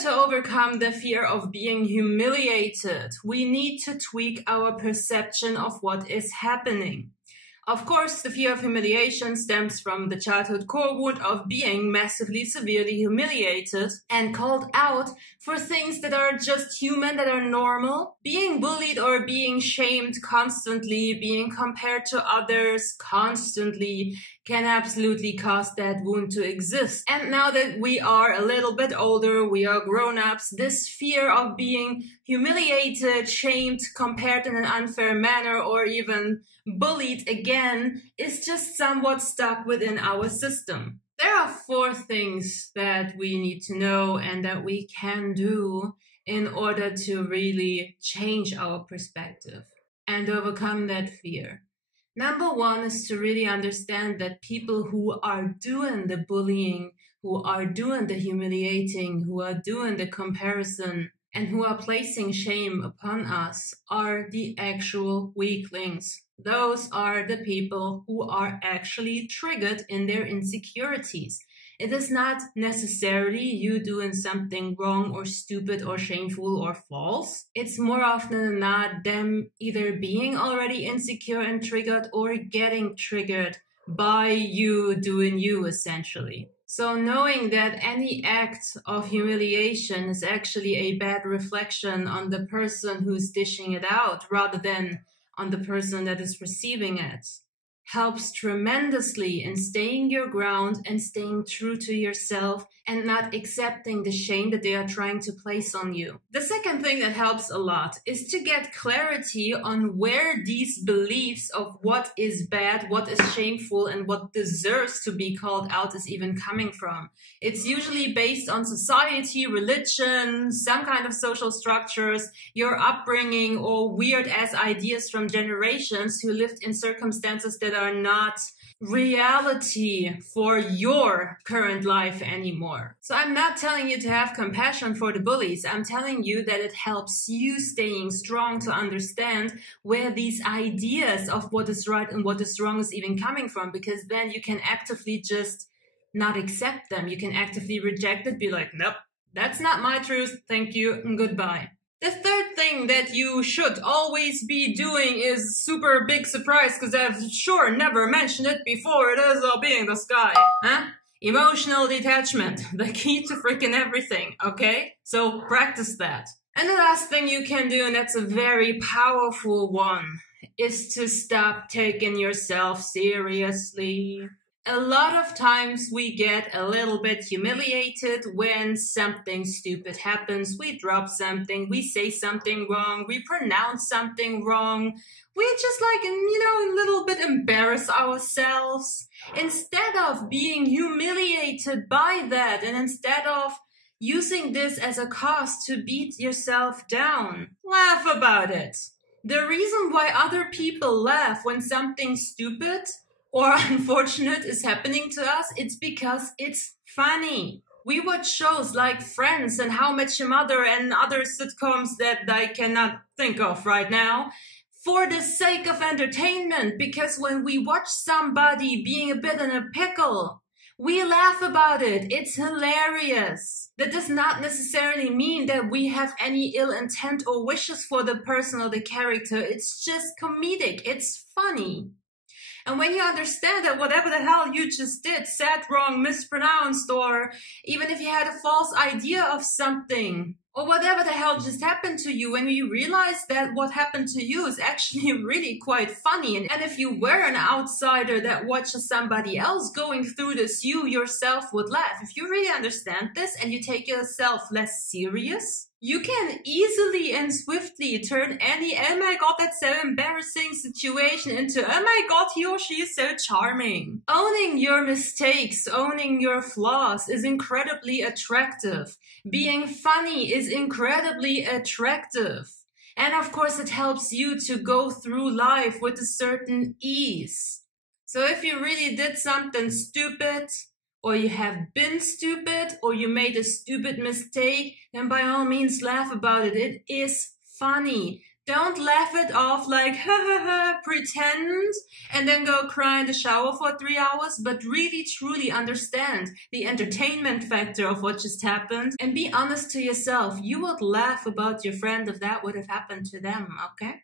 to overcome the fear of being humiliated, we need to tweak our perception of what is happening. Of course, the fear of humiliation stems from the childhood core wound of being massively, severely humiliated and called out for things that are just human, that are normal. Being bullied or being shamed constantly, being compared to others constantly can absolutely cause that wound to exist. And now that we are a little bit older, we are grown-ups, this fear of being humiliated, shamed, compared in an unfair manner, or even bullied again is just somewhat stuck within our system. There are 4 things that we need to know and that we can do in order to really change our perspective and overcome that fear. Number 1 is to really understand that people who are doing the bullying, who are doing the humiliating, who are doing the comparison, and who are placing shame upon us are the actual weaklings. Those are the people who are actually triggered in their insecurities. It is not necessarily you doing something wrong or stupid or shameful or false. It's more often than not them either being already insecure and triggered or getting triggered by you doing you, essentially. So knowing that any act of humiliation is actually a bad reflection on the person who's dishing it out rather than on the person that is receiving it helps tremendously in staying your ground and staying true to yourself and not accepting the shame that they are trying to place on you. The second thing that helps a lot is to get clarity on where these beliefs of what is bad, what is shameful, and what deserves to be called out is even coming from. It's usually based on society, religion, some kind of social structures, your upbringing, or weird-ass ideas from generations who lived in circumstances that are not reality for your current life anymore. So I'm not telling you to have compassion for the bullies. I'm telling you that it helps you staying strong to understand where these ideas of what is right and what is wrong is even coming from, because then you can actively just not accept them. You can actively reject it, be like, nope, that's not my truth. Thank you and goodbye. The third thing that you should always be doing is super big surprise, because I've sure never mentioned it before. It is all being the sky, huh? Emotional detachment, the key to freaking everything, okay? So practice that. And the last thing you can do, and that's a very powerful one, is to stop taking yourself seriously. A lot of times we get a little bit humiliated when something stupid happens. We drop something, we say something wrong, we pronounce something wrong. We just a little bit embarrass ourselves. Instead of being humiliated by that, and instead of using this as a cause to beat yourself down, laugh about it. The reason why other people laugh when something stupid or unfortunate is happening to us, it's because it's funny. We watch shows like Friends and How I Met Your Mother and other sitcoms that I cannot think of right now for the sake of entertainment, because when we watch somebody being a bit in a pickle, we laugh about it. It's hilarious. That does not necessarily mean that we have any ill intent or wishes for the person or the character. It's just comedic. It's funny. And when you understand that whatever the hell you just did, said wrong, mispronounced, or even if you had a false idea of something, or whatever the hell just happened to you, when you realize that what happened to you is actually really quite funny, and if you were an outsider that watches somebody else going through this, you yourself would laugh. If you really understand this and you take yourself less serious, you can easily and swiftly turn any, oh my god, that's so embarrassing situation into, oh my god, he or she is so charming. Owning your mistakes, owning your flaws is incredibly attractive. Being funny is incredibly attractive. And of course, it helps you to go through life with a certain ease. So if you really did something stupid, or you have been stupid, or you made a stupid mistake, then by all means laugh about it. It is funny. Don't laugh it off like, ha ha ha, pretend, and then go cry in the shower for 3 hours, but really truly understand the entertainment factor of what just happened, and be honest to yourself. You would laugh about your friend if that would have happened to them, okay?